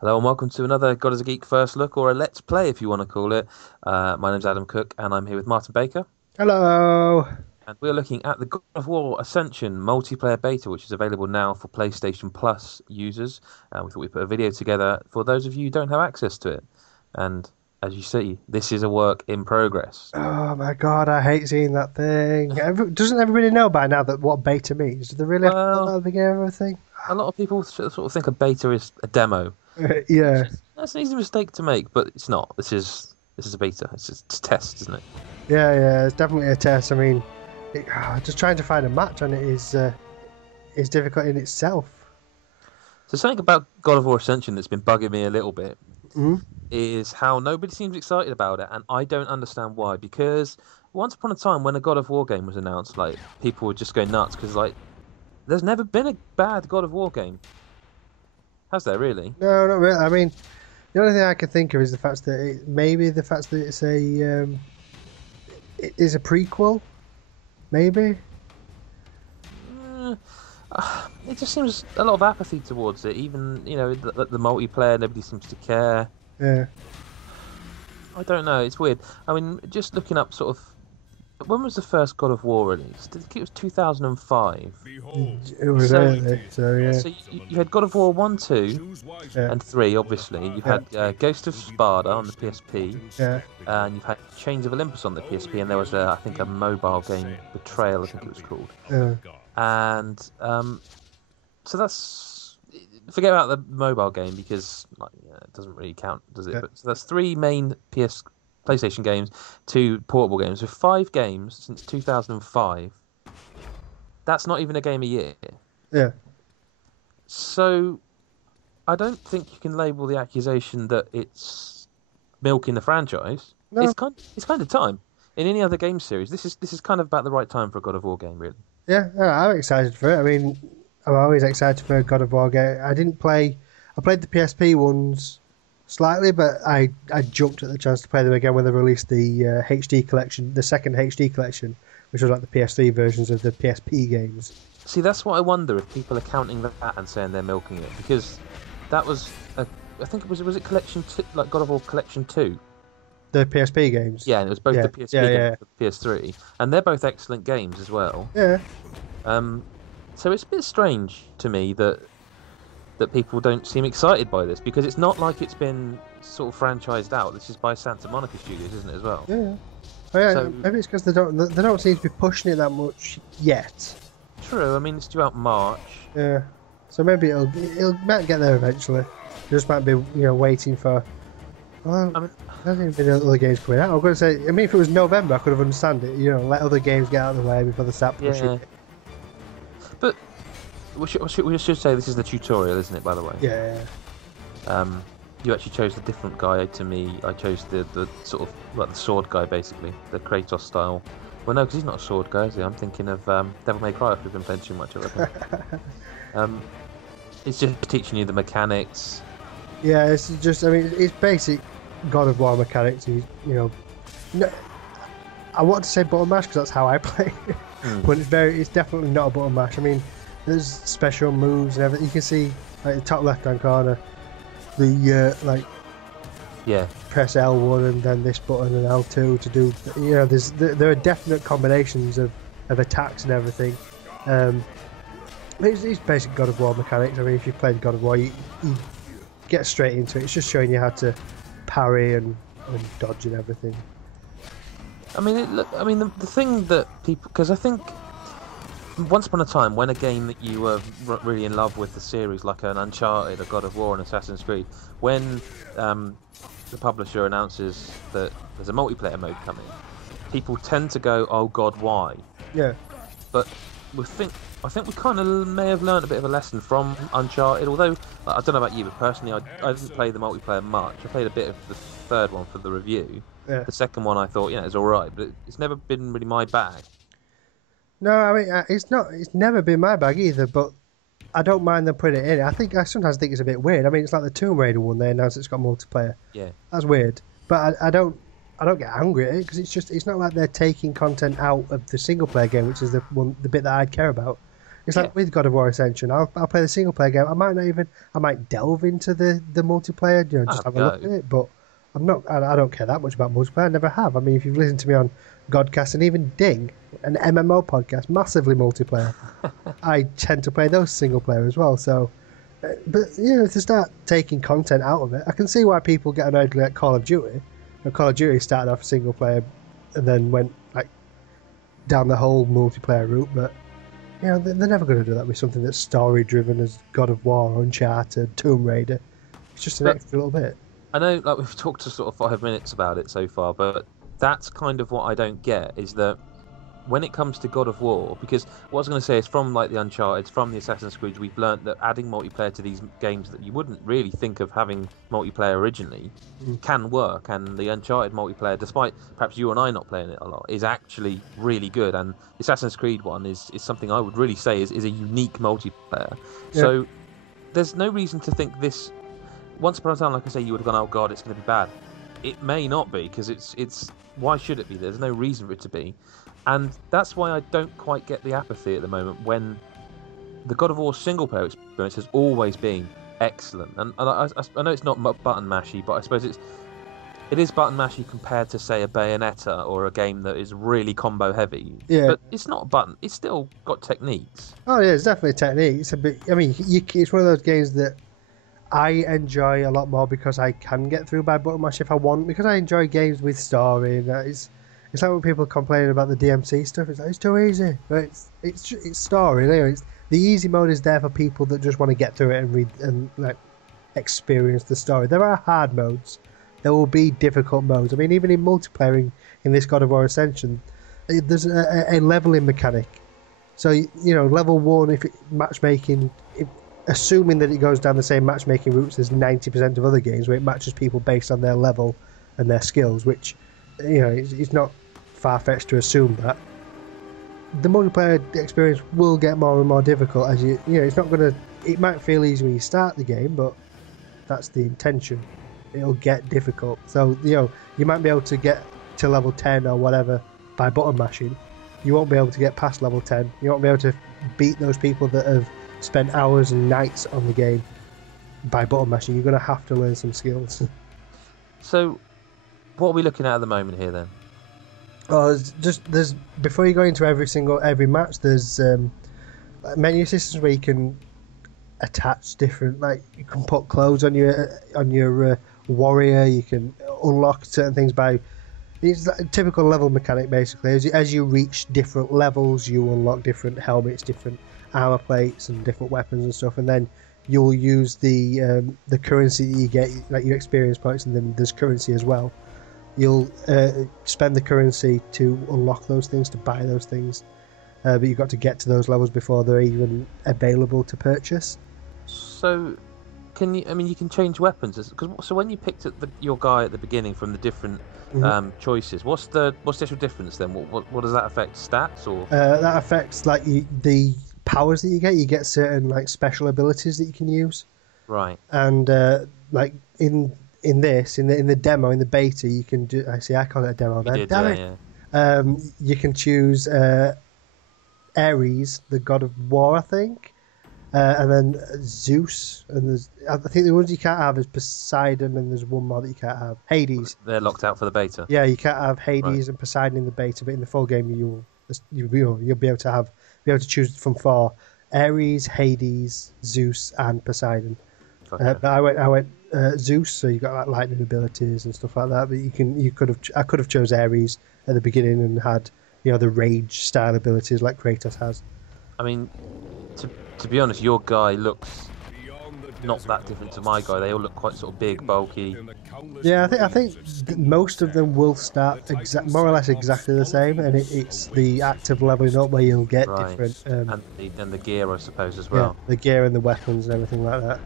Hello and welcome to another God is a Geek first look, or a Let's Play if you want to call it. My name's Adam Cook and I'm here with Martin Baker. Hello. And we're looking at the God of War Ascension multiplayer beta, which is available now for PlayStation Plus users. We thought we'd put a video together for those of you who don't have access to it. And as you see, this is a work in progress. Oh my God, I hate seeing that thing. Doesn't everybody know by now that what beta means? Do they really have to put that Well, at the beginning of everything? a lot of people sort of think a beta is a demo, which Yeah, is that's an easy mistake to make, but it's not. This is a beta. It's a test, isn't it? yeah. It's definitely a test. I mean, just trying to find a match on it is difficult in itself. So something about God of War Ascension that's been bugging me a little bit Mm? is how nobody seems excited about it, and I don't understand why. Because once upon a time, when a God of War game was announced, like people would just go nuts because like there's never been a bad God of War game, has there really? No, not really. I mean, the only thing I can think of is the fact that maybe the fact that it is a prequel. Maybe. Mm, it just seems a lot of apathy towards it. Even the multiplayer, nobody seems to care. Yeah. I don't know. It's weird. I mean, just looking up sort of when was the first God of War released? I think it was 2005. It was So early, so yeah, yeah. so you had God of War 1, 2, Yeah. and 3, obviously. You've Yeah. had Ghost of Sparta on the PSP, Yeah. and you've had Chains of Olympus on the PSP, and there was, I think, a mobile game, Betrayal, I think it was called. Yeah. And so that's. Forget about the mobile game because like, it doesn't really count, does it? Yeah. But so that's three main PlayStation games, two portable games. So five games since 2005. That's not even a game a year. Yeah. So I don't think you can label the accusation that it's milking the franchise. No. It's kind of time. In any other game series, this is kind of about the right time for a God of War game, really. Yeah, I'm excited for it. I mean, I'm always excited for a God of War game. I didn't play. I played the PSP ones slightly, but I jumped at the chance to play them again when they released the HD collection, the second HD collection, which was like the PS3 versions of the PSP games. See, that's what I wonder if people are counting that and saying they're milking it because that was I think it Collection two, like God of War Collection 2. The PSP games. Yeah, and it was both Yeah, the PSP yeah, game yeah, and the PS3, and they're both excellent games as well. yeah. Um, so it's a bit strange to me that people don't seem excited by this because it's not like it's been sort of franchised out. This is by Santa Monica Studios, isn't it, as well? Yeah. Oh, yeah, So maybe it's because they don't seem to be pushing it that much yet. true. I mean, it's due out March. Yeah. So maybe it'll might get there eventually. Just might be waiting for. Well, I mean, there hasn't been other games coming out. I'm going to say, I mean, if it was November, I could have understood it. Let other games get out of the way before they start pushing yeah, it. but we should say this is the tutorial, isn't it? By the way, Yeah. um, you actually chose the different guy to me. I chose the sort of like the sword guy, basically, the Kratos style. Well, no, because he's not a sword guy, is he? I'm thinking of Devil May Cry. If we've been playing too much of it. It's just teaching you the mechanics. Yeah, it's just, I mean, it's basic God of War mechanics. No, I want to say button mash because that's how I play. But it's definitely not a button mash. I mean, there's special moves and everything. You can see like the top left hand corner, the Yeah, press L1 and then this button and L2 to do. There are definite combinations of attacks and everything. It's basic God of War mechanics. I mean, if you've played God of War, you get straight into it. It's just showing you how to parry and dodge and everything. I mean, the thing that people, because I think once upon a time, when a game that you were really in love with the series, like an Uncharted, a God of War, and Assassin's Creed, when the publisher announces that there's a multiplayer mode coming, people tend to go, "Oh God, why?" Yeah, But I think we kind of may have learned a bit of a lesson from Uncharted. Although I don't know about you, but personally, I didn't play the multiplayer much. I played a bit of the third one for the review. yeah. The second one I thought, it's all right, but it's never been really my bag. No, I mean it's not. It's never been my bag either. But I don't mind them putting it in. I sometimes think it's a bit weird. I mean, it's like the Tomb Raider one. They announced it's got multiplayer. Yeah. That's weird. But I don't get angry at it because it's not like they're taking content out of the single player game, which is the bit that I'd care about. It's like with God of War Ascension, I'll play the single player game. I might delve into the multiplayer, just have a look at it. But I don't care that much about multiplayer. I never have. I mean, if you've listened to me on Godcast and even Ding, an MMO podcast, massively multiplayer, I tend to play those single player as well. So, but to start taking content out of it, I can see why people get annoyed at Call of Duty. Call of Duty started off single player and then went down the whole multiplayer route, but they're never going to do that with something that's story driven as God of War, Uncharted, Tomb Raider. It's just an extra little bit. I know, we've talked to sort of 5 minutes about it so far, but that's kind of what I don't get, is that when it comes to God of War, because what I was going to say is from the Uncharted, from the Assassin's Creed, we've learnt that adding multiplayer to these games that you wouldn't really think of having multiplayer originally can work, and the Uncharted multiplayer, despite perhaps you and I not playing it a lot, is actually really good, and the Assassin's Creed one is something I would really say is a unique multiplayer. Yeah. So there's no reason to think this, once upon a time, like I say, you would have gone, oh god, it's going to be bad. It may not be, because it's why should it be? There's no reason for it to be. And that's why I don't quite get the apathy at the moment, when the God of War single-player experience has always been excellent. And I know it's not button mashy, but I suppose it is button mashy compared to, say, a Bayonetta or a game that is really combo heavy. Yeah. But it's not a button. It's still got techniques. Oh yeah, it's definitely techniques. I mean, it's one of those games that I enjoy a lot more because I can get through by button mash if I want, because I enjoy games with story. And it's like when people complaining about the DMC stuff. It's like, it's too easy. But it's story. The easy mode is there for people that just want to get through it and read and experience the story. There are hard modes. There will be difficult modes. I mean, even in multiplayer in this God of War Ascension, there's a leveling mechanic. So level 1, if matchmaking, assuming that it goes down the same matchmaking routes as 90% of other games, where it matches people based on their level and their skills, which it's not far-fetched to assume that the multiplayer experience will get more and more difficult as it's not going to. It might feel easy when you start the game, but that's the intention. It'll get difficult. So you might be able to get to level 10 or whatever by button mashing. You won't be able to get past level 10. You won't be able to beat those people that have spent hours and nights on the game by button mashing. You're going to have to learn some skills. So, what are we looking at the moment here then? Oh, there's before you go into every match, there's menu systems where you can attach different, you can put clothes on your warrior. You can unlock certain things by. It's a typical level mechanic basically. As you reach different levels, you unlock different helmets, different armor plates, and different weapons and stuff, and then you'll use the currency that you get, like your experience points, and then there's currency as well. You'll spend the currency to unlock those things, to buy those things, but you've got to get to those levels before they're even available to purchase. So, you can change weapons. So when you picked your guy at the beginning from the different choices, what's the actual difference then? What does that affect? Stats or? That affects the powers that you get. You get certain special abilities that you can use. Right. And in the demo, in the beta, you can do. I call it a demo. Then, damn it. Yeah. You can choose Ares, the god of war, I think, and then Zeus, and I think the ones you can't have is Poseidon, and there's one more that you can't have, Hades. They're locked out for the beta. Yeah, you can't have Hades and Poseidon in the beta, but in the full game, you'll be able to choose from 4: Ares, Hades, Zeus, and Poseidon. But I went Zeus, so you got lightning abilities and stuff like that. But I could have chose Ares at the beginning and had the rage style abilities like Kratos has. I mean, to be honest, your guy looks not that different to my guy. They all look quite sort of big, bulky. Yeah, I think most of them will start more or less exactly the same, and it's the active leveling up where you'll get different. And the gear, I suppose, as well. Yeah, the gear and the weapons and everything like that.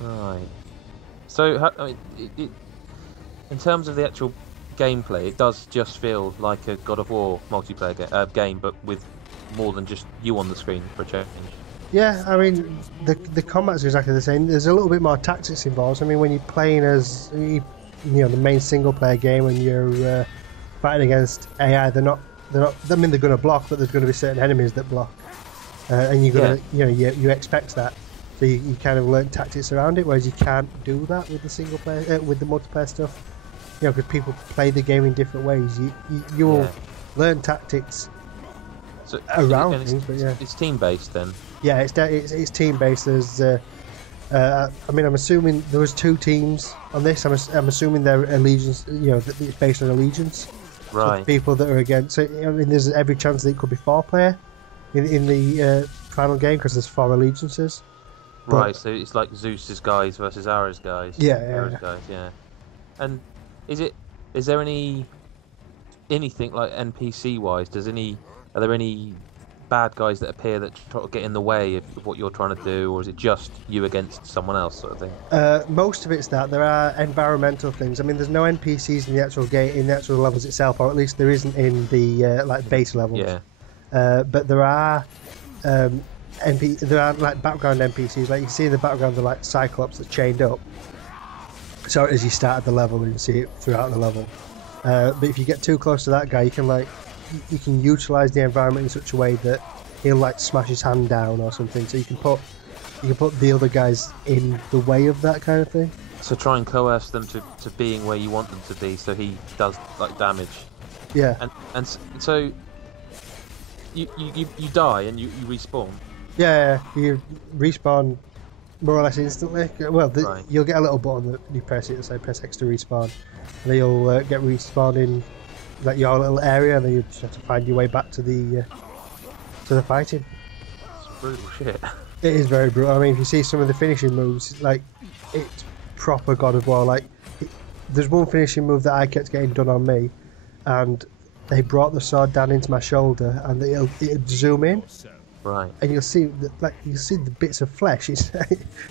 Right. So, in terms of the actual gameplay, it does just feel like a God of War multiplayer game, but with more than just you on the screen for a change. Yeah, I mean, the combat's exactly the same. There's a little bit more tactics involved. I mean, when you're playing as the main single player game, when you're fighting against AI, they're not they're not. I mean, they're going to block, but there's going to be certain enemies that block, and you're gonna, you expect that. So you kind of learn tactics around it, whereas you can't do that with the single player, with the multiplayer stuff. Because people play the game in different ways. You'll learn tactics around things, but it's team based then. Yeah, it's team based. There's, I mean, I'm assuming there was 2 teams on this. I'm assuming their allegiance, it's based on allegiance. Right. So people that are against. So, I mean, there's every chance that it could be 4-player in the final game because there's 4 allegiances. Right. So it's like Zeus's guys versus Ares guys. Yeah. Guys. Yeah. And is there anything like NPC wise? Are there any bad guys that appear that try to get in the way of what you're trying to do, or is it just you against someone else sort of thing? Most of it's that. There are environmental things. I mean, there's no NPCs in the actual game, in the actual levels itself, or at least there isn't in the like base levels. Yeah. But there are there are like background NPCs. Like you can see in the background, they're like Cyclops that's chained up. So as you start at the level, and you see it throughout the level. But if you get too close to that guy, you can utilize the environment in such a way that he'll like smash his hand down or something. So you can put the other guys in the way of that kind of thing. So try and coerce them to being where you want them to be, so he does like damage. Yeah. And so you die and you respawn. Yeah, you respawn more or less instantly. Well, right. You'll get a little button that you press it and say press X to respawn, and then you'll get respawned in like your little area, and then you just have to find your way back to the fighting. It's brutal shit. It is very brutal. I mean, if you see some of the finishing moves, like it's proper God of War. Like there's one finishing move that I kept getting done on me, and they brought the sword down into my shoulder, and it'll zoom in. Right. And you'll see the bits of flesh.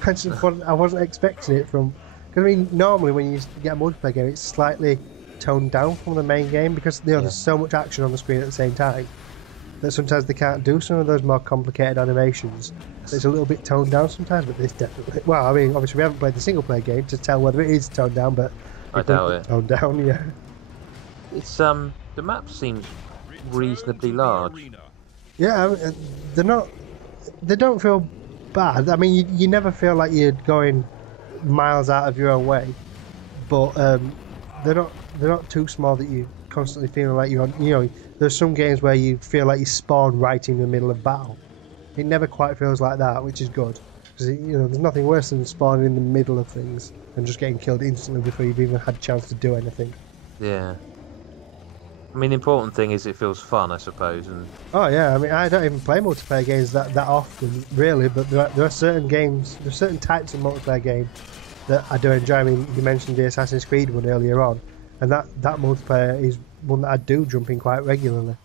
I wasn't expecting it from. Because I mean, normally when you get a multiplayer game, it's slightly toned down from the main game because there's so much action on the screen at the same time that sometimes they can't do some of those more complicated animations. So it's a little bit toned down sometimes, but this definitely. Well, I mean, obviously we haven't played the single player game to tell whether it is toned down, but I doubt it. Toned down, yeah. It's the map seems reasonably large. Yeah, I mean, they're not. They don't feel bad. I mean, you never feel like you're going miles out of your own way, but they're not too small that you constantly feeling like you're on. There's some games where you feel like you spawn right in the middle of battle. It never quite feels like that, which is good because there's nothing worse than spawning in the middle of things and just getting killed instantly before you've even had a chance to do anything. Yeah. I mean, the important thing is it feels fun, I suppose. And oh yeah, I mean, I don't even play multiplayer games that often, really. But there are certain games, there's certain types of multiplayer game that I do enjoy. I mean, you mentioned the Assassin's Creed one earlier on, and that multiplayer is one that I do jump in quite regularly.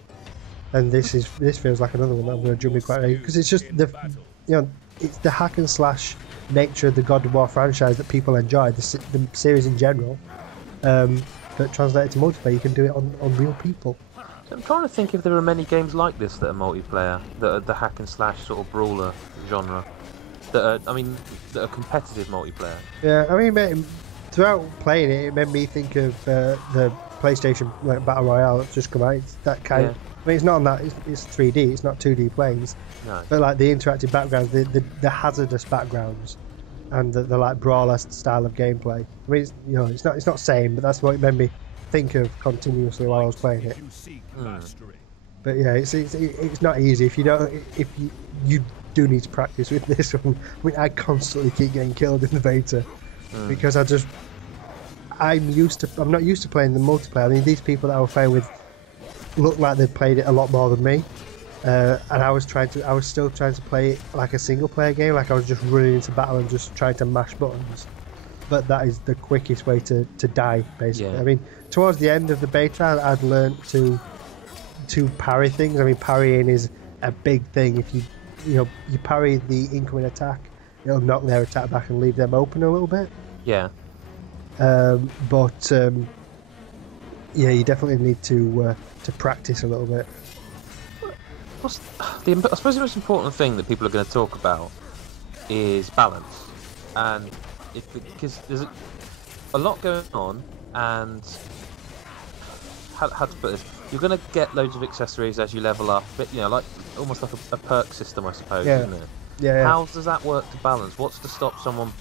And this feels like another one that I'm going to jump in quite regularly because it's just it's the hack and slash nature of the God of War franchise that people enjoy, the series in general. But translated to multiplayer, you can do it on real people. So I'm trying to think if there are many games like this that are multiplayer, that are the hack and slash sort of brawler genre, that are competitive multiplayer. Yeah, I mean, throughout playing it made me think of the PlayStation Battle Royale that's just come out. It's that kind of. I mean, it's not on that. It's 3D. It's not 2D planes. No. But like the interactive backgrounds, the hazardous backgrounds, and the like brawler style of gameplay. I mean, it's not same, but that's what it made me think of continuously while I was playing it. But yeah, it's not easy if you do need to practice with this one. I mean, I constantly keep getting killed in the beta because I'm not used to playing the multiplayer. I mean, these people that I was playing with looked like they'd played it a lot more than me. And I was still trying to play it like a single player game, like I was just running into battle and just trying to mash buttons. But that is the quickest way to die, basically. Yeah. I mean, towards the end of the beta, I'd learned to parry things. I mean, parrying is a big thing. If you parry the incoming attack, it'll knock their attack back and leave them open a little bit. Yeah. Yeah, you definitely need to practice a little bit. I suppose the most important thing that people are going to talk about is balance, and because there's a lot going on, and how to put this, you're gonna get loads of accessories as you level up. But like almost like a perk system, I suppose, Yeah. isn't it? Yeah. How does that work to balance? What's to stop someone,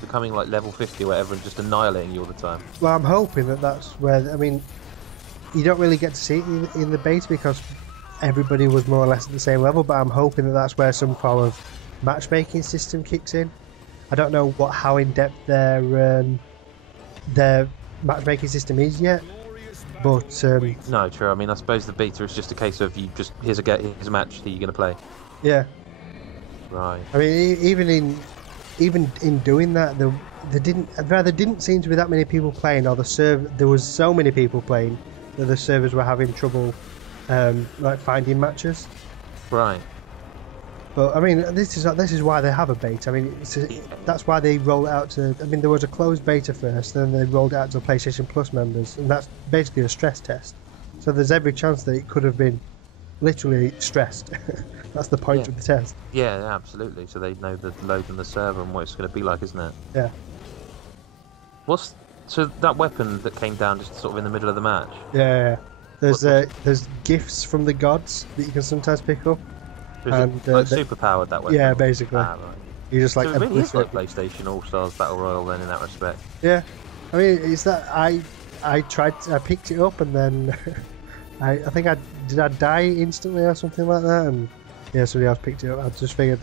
becoming like level 50 or whatever and just annihilating you all the time? Well, I'm hoping that's where. I mean, you don't really get to see it in the beta because everybody was more or less at the same level. But I'm hoping that's where some form of matchmaking system kicks in. I don't know how in depth their matchmaking system is yet, but No, true. I mean, I suppose the beta is just a case of here's a match that you're gonna play. yeah. Right. I mean, even in doing that, there didn't seem to be that many people playing, or there was so many people playing that the servers were having trouble like finding matches. Right. But I mean, this is why they have a beta. I mean, that's why they roll it out to. I mean, there was a closed beta first, then they rolled it out to PlayStation Plus members, and that's basically a stress test. So there's every chance that it could have been literally stressed. That's the point of the test. Yeah, absolutely. So they know the load on the server and what it's going to be like, isn't it? Yeah. So that weapon that came down just sort of in the middle of the match? Yeah. There's gifts from the gods that you can sometimes pick up. And like super powered, that weapon? Yeah, basically. Right. You just like so it really is like PlayStation All Stars Battle Royale then in that respect. Yeah. I mean, it's that I picked it up and then I think I die instantly or something like that, and yeah, somebody else picked it up. I just figured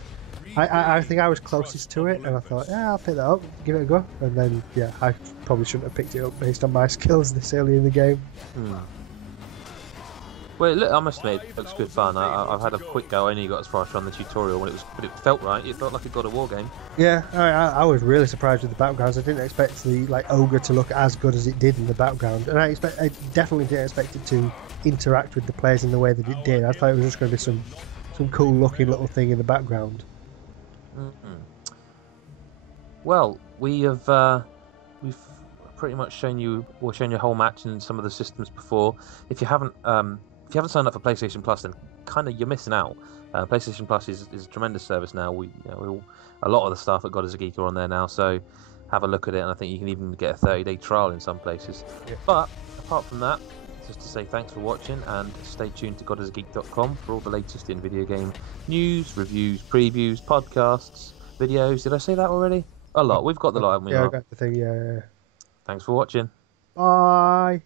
I think I was closest to it, and I thought, yeah, I'll pick that up, give it a go, and then yeah, I probably shouldn't have picked it up based on my skills this early in the game. Well, look, I must admit, it looks good fun. I've had a quick go. I only got as far as on the tutorial, but it felt right. It felt like a God of War game. Yeah, I was really surprised with the backgrounds. I didn't expect the ogre to look as good as it did in the background, and I definitely didn't expect it to interact with the players in the way that it did. I thought it was just going to be some cool looking little thing in the background. Well, we've pretty much shown you a whole match and some of the systems before. If you haven't signed up for PlayStation Plus, then kind of you're missing out. PlayStation Plus is a tremendous service now. A lot of the staff at God is a Geek are on there now, so have a look at it, and I think you can even get a 30-day trial in some places. Yeah. But apart from that, just to say thanks for watching, and stay tuned to godisageek.com for all the latest in video game news, reviews, previews, podcasts, videos. Did I say that already? A lot. We've got the lot, haven't we? Yeah, I got the thing. Yeah. Thanks for watching. Bye.